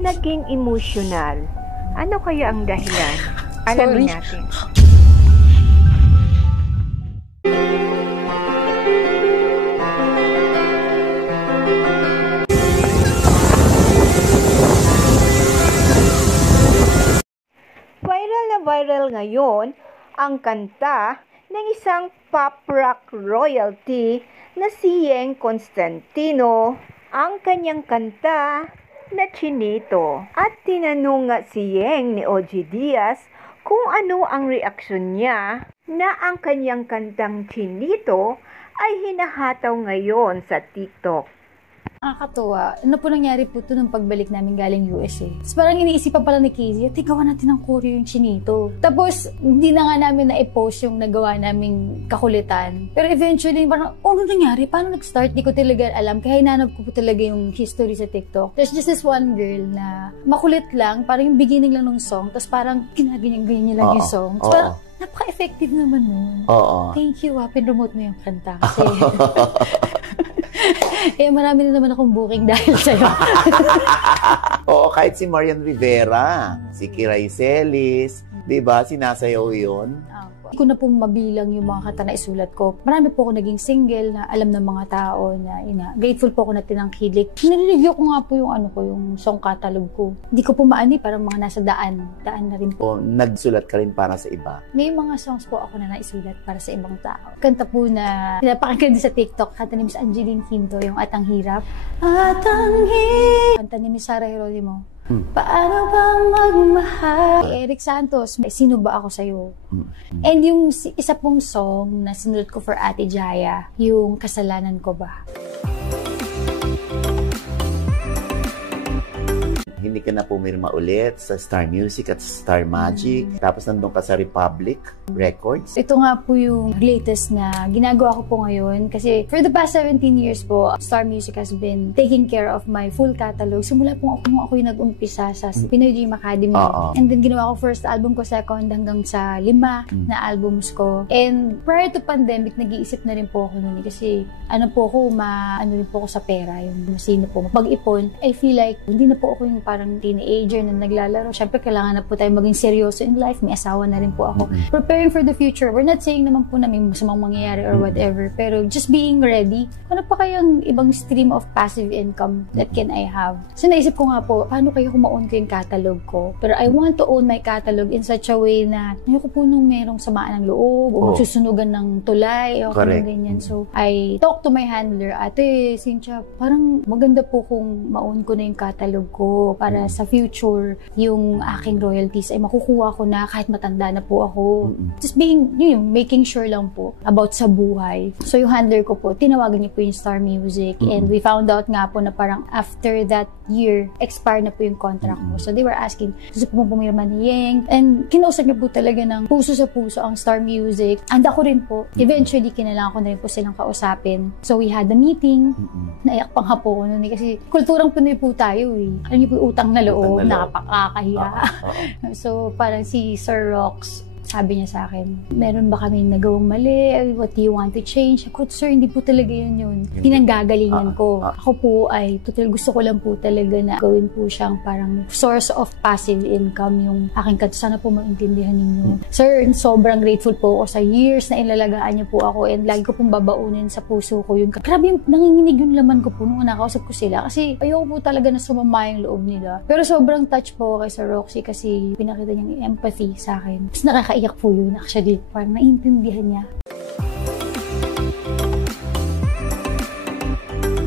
naging emosyonal. Ano kaya ang dahilan? Alamin natin. Viral na viral ngayon ang kanta ng isang pop rock royalty na si Yeng Constantino. Ang kanyang kanta na Chinito. At tinanong nga si Yeng ni OG Diaz kung ano ang reaksyon niya na ang kanyang kantang Chinito ay hinahataw ngayon sa TikTok. Nakakatuwa. Ano po nangyari po ito nung pagbalik namin galing USA? Tapos parang iniisipan pala ni Casey, at gawa natin ng choreo yung Chinito. Tapos, hindi na nga namin na-post yung nagawa naming kakulitan. Pero eventually, parang, ano nangyari? Paano nag-start? Di ko talaga alam. Kaya hinanap ko po talaga yung history sa TikTok. There's just this one girl na makulit lang, parang yung beginning lang ng song, tapos parang ginaganyan-ganyan niya lang yung song. Tapos parang, napaka-effective naman nun. Thank you, pinromote mo yung kanta. Kasi, marami na naman akong booking dahil sa'yo. Oo, kahit si Marian Rivera, si Kiray Celis, diba, sinasayaw yun? Hindi ko na po mabilang yung mga kanta na isulat ko. Marami po ako naging single na alam ng mga tao na grateful po ako na tinangkilik. Nire-review ko nga po yung song catalog ko. Hindi ko po maani, parang mga nasa daan na rin po. O, nagsulat ka rin para sa iba? May mga songs po ako na naisulat para sa ibang tao. Kanta po na pinapakinggan din sa TikTok, kanta ni Miss Angeline Quinto, yung At Ang Hirap. At Ang Hirap! Kanta ni Miss Sarah Geronimo. Paano bang magmahal? Eric Santos, Sino Ba Ako Sa'yo? And yung isa pong song na sinulat ko for Ate Jaya, yung Kasalanan Ko Ba? Hindi ka na pumirma ulit sa Star Music at Star Magic. Tapos nandun ka sa Republic Records. Ito nga po yung latest na ginagawa ko po ngayon. Kasi for the past 17 years po, Star Music has been taking care of my full catalog. Simula po ako yung nag-umpisa sa Pinoy Dream Academy. And then ginawa ko first album ko, second, hanggang sa 5 na albums ko. And prior to pandemic, nag-iisip na rin po ako nun. Kasi ano rin po ako sa pera. Yung masino po, mapag-ipon. I feel like hindi na po ako yung parang teenager na naglalaro. Siyempre, kailangan na po tayo maging seryoso in life. May asawa na rin po ako. Preparing for the future. We're not saying naman po na may masamang mangyayari or whatever. Pero just being ready. Ano pa kayang ibang stream of passive income that can I have? So, naisip ko nga po, paano kayo kung ma-own ko yung catalog ko? Pero I want to own my catalog in such a way na ayoko po nung merong samaan ng loob o susunugan ng tulay o ganyan. So, I talked to my handler, Ate Cynthia, parang maganda po kung ma-own ko na yung catalog ko para sa future, yung aking royalties ay makukuha ko na kahit matanda na po ako. Just making sure lang po about sa buhay. So yung handler ko po, tinawagan niya po yung Star Music and we found out nga po na parang after that year, expire na po yung contract ko. So they were asking, gusto po mo pumirma ni Yeng? And kinausap niya po talaga ng puso sa puso ang Star Music. And ako rin po, eventually kinailangan ko na rin po silang kausapin. So we had a meeting, naiyak pa nga po ko nun kasi kulturang Pinoy po tayo Alam niyo po, utang na loob, nakakakahiya. So, parang si Sir Rox, sabi niya sa akin, meron ba kami nagawang mali? What do you want to change? Ako, sir, hindi po talaga yun. Pinanggagalingan ko. Ako po ay, gusto ko lang po talaga na gawin po siyang parang source of passive income yung aking kanta. Sana po maintindihan ninyo. Sir, sobrang grateful po ako sa years na inalagaan niyo po ako and lagi ko pong babaunin sa puso ko yun. Grabe yung nanginginig yung laman ko po nung nakausap ko sila kasi ayoko po talaga na sumama yung loob nila. Pero sobrang touch po kay Sir Roxy kasi pinakita niyang empathy sa akin. Tapos nakakaiyak po yun. Actually, parang naiintindihan niya.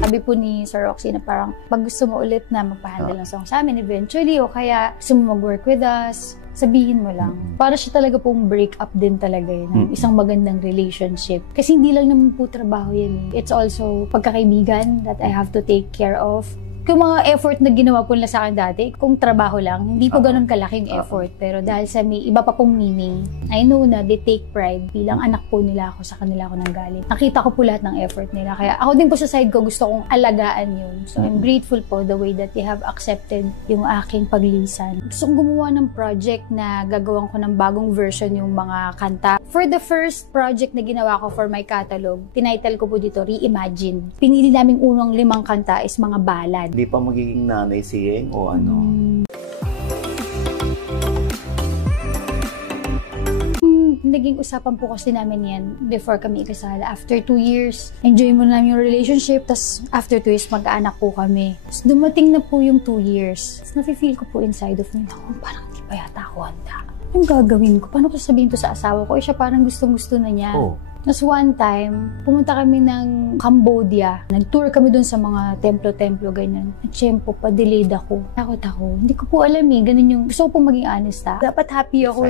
Sabi po ni Sir Roxy na parang pag gusto mo ulit na magpahandle ng song sa amin eventually o kaya gusto mo mag-work with us, sabihin mo lang. Para siya talaga pong break up din talaga yun. Isang magandang relationship. Kasi hindi lang naman po trabaho yan It's also pagkakaibigan that I have to take care of. Kung mga effort na ginawa po nila sa akin dati, kung trabaho lang, hindi po ganun kalaking effort. Pero dahil sa may iba pa pong meaning, I know na they take pride bilang anak po nila ako, sa kanila ako nanggaling. Nakita ko po lahat ng effort nila. Kaya ako din po sa side ko, gusto kong alagaan yun. So I'm grateful po the way that they have accepted yung aking paglisan. Gusto kong gumawa ng project na gagawin ko ng bagong version yung mga kanta. For the first project na ginawa ko for my catalog, tinitle ko po dito, Reimagine. Pinili naming unang 5 kanta is mga ballad. Hindi pa magiging nanay si Yeng o ano? Naging usapan po kasi namin yan before kami ikasala. After 2 years, enjoy mo namin yung relationship. Tapos after 2 years, mag-aanak po kami. Tapos dumating na po yung 2 years. Tapos nafe-feel ko po inside of me, parang hindi pa yata ako handa. Anong gagawin ko? Paano ko sasabihin to sa asawa ko? Siya parang gustong-gusto na niya. Tapos one time, pumunta kami ng Cambodia. Nag-tour kami dun sa mga templo-templo, ganyan. At syempre, pa-delayed ako. Takot ako. Hindi ko po alam ganun yung... Gusto ko po maging honest Dapat happy ako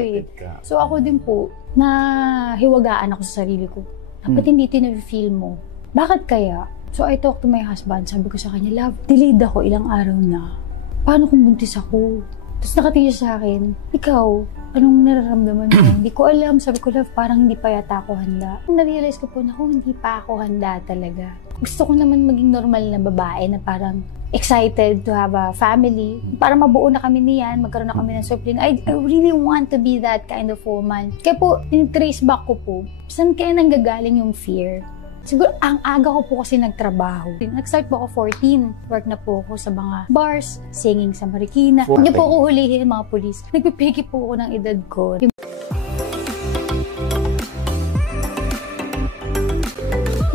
So ako din po, nahiwagaan ako sa sarili ko. Dapat hindi ito na-feel mo. Bakit kaya? So I talked to my husband. Sabi ko sa kanya, love, delayed ako ilang araw na. Paano kung buntis ako? Tapos nakatingin siya sa akin, ikaw, anong nararamdaman mo? Hindi ko alam. Sabi ko, love, parang hindi pa yata ako handa. Na-realize ko po na, hindi pa ako handa talaga. Gusto ko naman maging normal na babae na parang excited to have a family. Para mabuo na kami niyan, magkaroon na kami ng sibling. I really want to be that kind of woman. Kaya po, in-trace back ko po, saan kaya nanggagaling yung fear? Siguro, ang aga ko po kasi nagtrabaho. Nag-start po ako 14. Work na po ako sa mga bars, singing sa Marikina. Hindi po ako hulihin mga pulis. Nagpipiki po ako ng edad ko.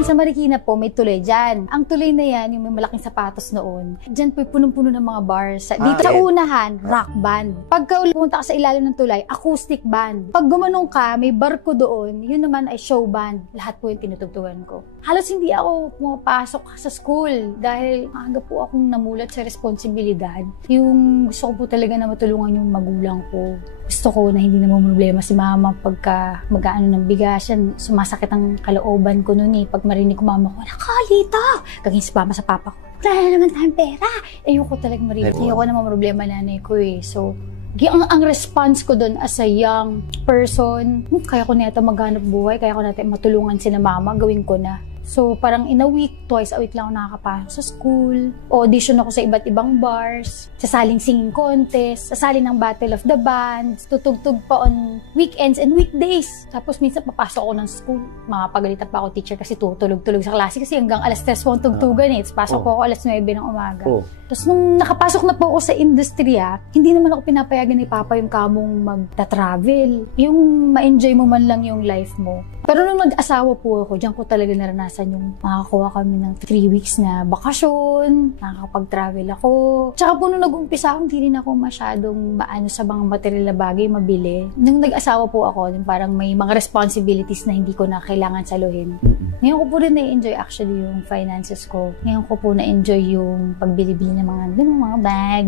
Sa Marikina po, may tulay dyan. Ang tulay na yan, yung may malaking sapatos noon, dyan po punong-puno ng mga bars. Dito sa unahan, rock band. Pagka pumunta ka sa ilalim ng tulay, acoustic band. Pag gumanong ka, may barko doon, yun naman ay show band. Lahat po yung tinutugtugan ko. Halos hindi ako pumapasok sa school dahil maaga po akong namulat sa responsibilidad. Yung gusto ko po talaga na matulungan yung magulang ko. Gusto ko na hindi naman problema si mama pagka mag-aano ng bigas. Yan, sumasakit ang kalooban ko noon Pag marinig ko mama ko, nakalita! Kaging si mama sa papa ko, wala na naman tayong pera. Ayoko talaga marinig. Ayoko naman problema nanay ko So, ang response ko doon as a young person, kaya ko na ito maghanap buhay, kaya ko na matulungan sila mama, gawin ko na. So, parang in a week, twice a week lang ako nakakapasok sa school. Audition ako sa iba't ibang bars. Sasaling singing contest. Sasali ng Battle of the Bands. Tutugtog pa on weekends and weekdays. Tapos minsan papasok ako ng school. Makapagalitan pa ako teacher kasi tutulog-tulog sa klase. Kasi hanggang alas 3 mo tugtugan Tapos pasok po ako alas 9 ng umaga. Tapos nung nakapasok na po ako sa industriya, hindi naman ako pinapayagan ni Papa yung kamong magta-travel. Yung ma-enjoy mo man lang yung life mo. Pero nung nag-asawa po ako, diyan ko talaga naranasan yung makakuha kami ng 3 weeks na bakasyon, nakakapag-travel ako. Tsaka po nung nag-umpisa ako, hindi rin ako masyadong maano sa mga material na bagay, mabili. Nung nag-asawa po ako, parang may mga responsibilities na hindi ko na kailangan saluhin. Ngayon ko po rin na-enjoy actually yung finances ko. Ngayon ko po na-enjoy yung pagbili-bili ng mga bag,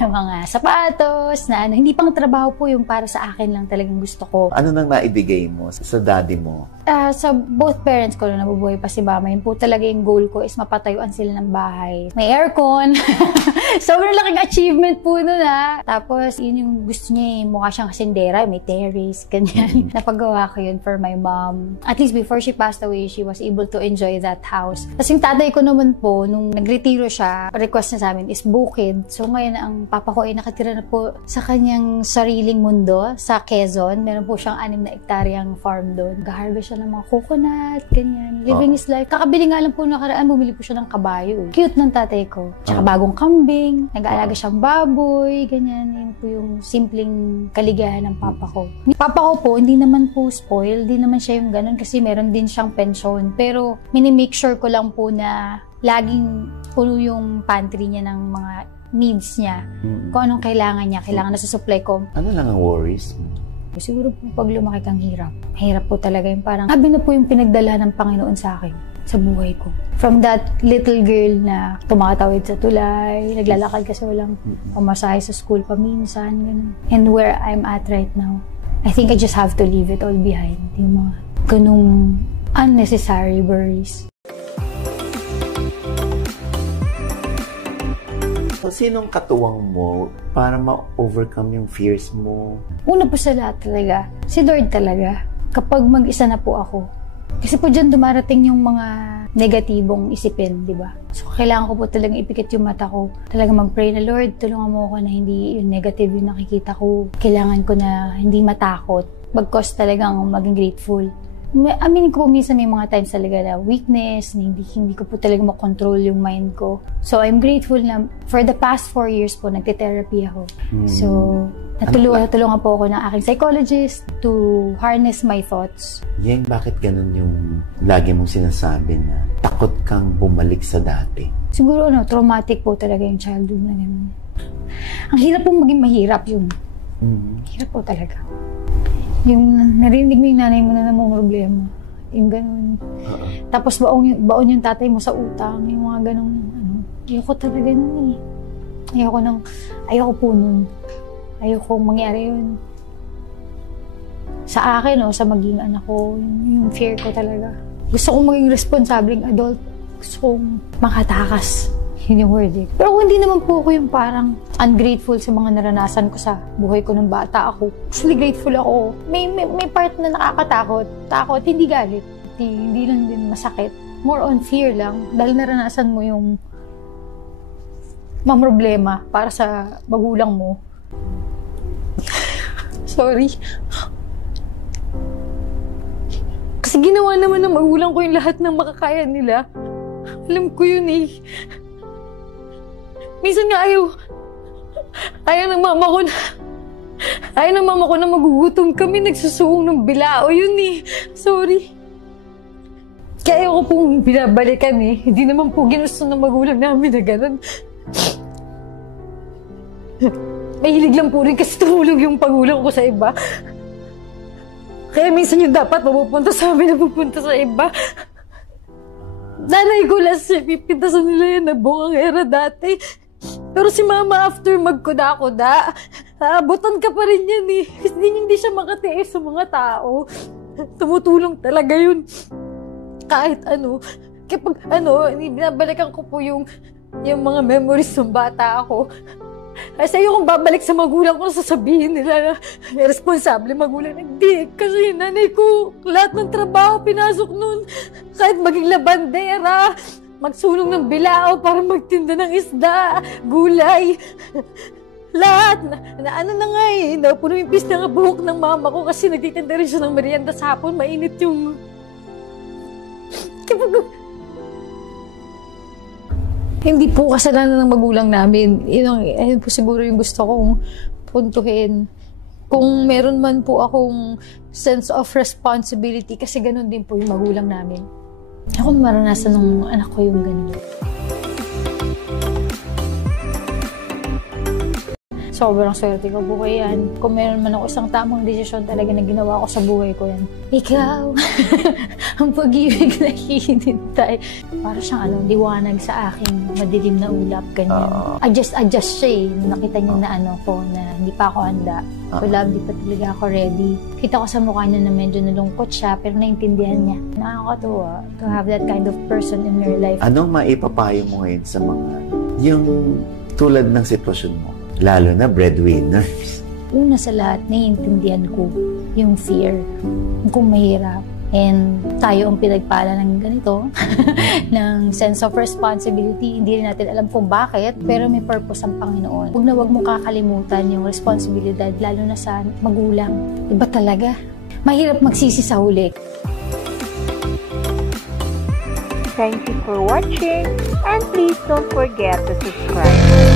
mga sapatos, na hindi pang trabaho po yung para sa akin lang talagang gusto ko. Ano nang naibigay mo sa daddy mo? Sa both parents ko na nabubuhay pa si mama, yun po talaga yung goal ko is mapatayuan sila ng bahay. May aircon. Sobrang laking achievement po nun Tapos yun yung gusto niya mukha siyang kasindera, may terrace, ganyan. Napagawa ko yun for my mom. At least before she passed away, she was able to enjoy that house. Tapos yung tatay ko naman po, nung nagretiro siya, request niya sa amin is bukid. So ngayon ang papa ko ay nakatira na po sa kanyang sariling mundo sa Quezon. Meron po siyang 6 na hektaryang farm doon. Harvest siya ng mga coconut, ganyan. Living his life. Kakabili nga lang po nakaraan, bumili po siya ng kabayo. Cute ng tatay ko. Tsaka bagong kambing, nag-aalaga siyang baboy, ganyan. Yun po yung simpleng kaligayahan ng papa ko. Papa ko po, hindi naman po spoiled, hindi naman siya yung ganun kasi meron din siyang pensyon. Pero, minimake sure ko lang po na laging puno yung pantry niya ng mga needs niya. Kung anong kailangan niya, kailangan na sa supply ko. Ano lang ang worries mo? Siguro po pag lumaki kang hirap. Mahirap po talaga yung parang, sabi na po yung pinagdala ng Panginoon sa akin, sa buhay ko. From that little girl na tumakatawid sa tulay, naglalakad kasi walang pamasahe sa school paminsan, ganun. And where I'm at right now, I think I just have to leave it all behind. Yung mga ganung unnecessary worries. So, sinong katuwang mo para ma-overcome yung fears mo? Una po sa lahat talaga, si Lord talaga. Kapag mag-isa na po ako. Kasi po dyan dumarating yung mga negatibong isipin, di ba? So, kailangan ko po talagang ipikit yung mata ko. Talagang mag-pray na, Lord, tulungan mo ako na hindi yung negative yung nakikita ko. Kailangan ko na hindi matakot. Bagkos talagang maging grateful. Aminin ko po minsan may mga times talaga na weakness, na hindi ko po talaga makontrol yung mind ko. So, I'm grateful na for the past 4 years po, nagte-therapy ako. So, natulungan po ako ng aking psychologist to harness my thoughts. Yeng, bakit ganun yung lagi mong sinasabi na takot kang bumalik sa dati? Siguro, traumatic po talaga yung childhood na ganun. Ang hirap pong maging mahirap yun. Hirap po talaga. Yung narinig mo yung nanay mo na namang problema. Yung ganun. Tapos baon yung tatay mo sa utang. Yung mga ganun. Ayoko talaga nun eh. Ayoko po nun. Ayoko mangyari yun. Sa akin o sa maging anak ko, yung fear ko talaga. Gusto kong maging responsableng adult. Gusto kong makatakas. Yun yung word eh. Pero kung hindi naman po ako yung parang ungrateful sa mga naranasan ko sa buhay ko ng bata ako. Actually grateful ako. May part na nakakatakot. Takot, hindi galit. Hindi lang din masakit. More on fear lang. Dahil naranasan mo yung problema para sa magulang mo. Sorry. Kasi ginawa naman ng magulang ko yung lahat ng makakaya nila. Alam ko yun eh. Minsan nga ayaw ng mama ko na magugutom kami, nagsusuong ng bilao, yun eh. Sorry. Kaya ayaw ko pong binabalikan eh. Hindi naman po ginusto ng magulang namin na gano'n. Mahilig lang po rin kasi tumulong yung pagulang ko sa iba. Kaya minsan yung dapat mapupunta sa amin na pupunta sa iba. Nanay ko last year, pipintasan nila yan na bungangera dati. Pero si mama after magkuda-kuda, abutan ka pa rin yan eh. Kasi hindi siya makatiis sa mga tao. Tumutulong talaga yun. Kahit ano. Kapag binabalikan ko po yung mga memories ng bata ako. Kasi yung babalik sa magulang ko, sasabihin nila na may responsable magulang. Hindi, kasi nanay ko, lahat ng trabaho pinasok nun. Kahit maging labandera, magsulong ng bilao para magtinda ng isda, gulay. Lahat. Puno yung pis na buhok ng mama ko kasi nagtitinda rin siya ng merienda sa hapon. Mainit yung... Hindi po kasalanan ng magulang namin. Yun po siguro yung gusto kong puntuhin. Kung meron man po akong sense of responsibility, kasi ganun din po yung magulang namin. Ako maranasan ng anak ko yung ganun. Sobrang swerte ko po kaya yan. Kung meron man ako isang tamang desisyon talaga na ginawa ko sa buhay ko yan. Ikaw, ang pag-ibig na hinintay. Para siyang liwanag sa aking madilim na ulap. Ganyan. Adjust siya eh. Nakita niya na na hindi pa ako handa. To love, di pa talaga ako ready. Kita ko sa mukha niya na medyo nalungkot siya, pero naintindihan niya. Nakakatuwa to have that kind of person in your life. Anong maipapayo mo ngayon sa mga yung tulad ng sitwasyon mo? Lalo na breadwinners. Una sa lahat, naiintindihan ko yung fear. Kung mahirap. And tayo ang pinagpala ng ganito, ng sense of responsibility. Hindi rin natin alam kung bakit, pero may purpose ang Panginoon. Huwag na huwag mong kakalimutan yung responsibilidad, lalo na sa magulang. Iba talaga. Mahirap magsisi sa huli. Thank you for watching, and please don't forget to subscribe.